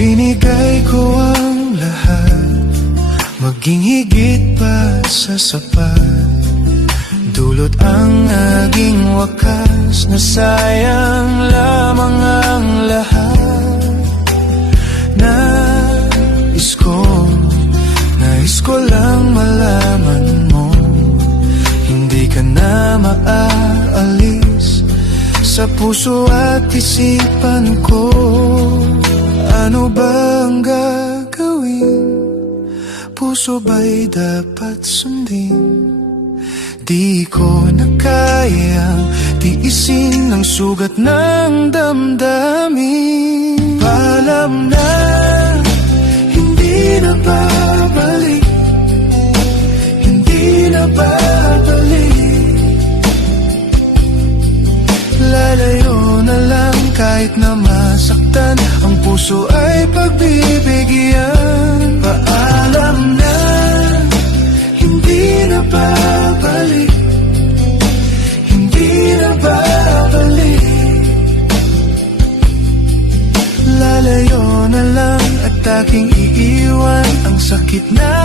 Binigay ko ang lahat, maging higit pa sa sapat. Dulot ang naging wakas, na sayang lamang ang lahat. Nais ko lang malaman mo, hindi ka na maaalis sa puso at isipan ko. Ano bang gagawin? Puso ba'y dapat sundin? Di ko na kayang tiisin ang sugat ng damdamin. Paalam na, hindi na babalik, hindi na babalik. Lalayo na lang kahit na masaktan, ang puso ay pagbibigyan. Paalam na, hindi na babalik, hindi na babalik. Lalayo na lang at aking iiwan ang sakit na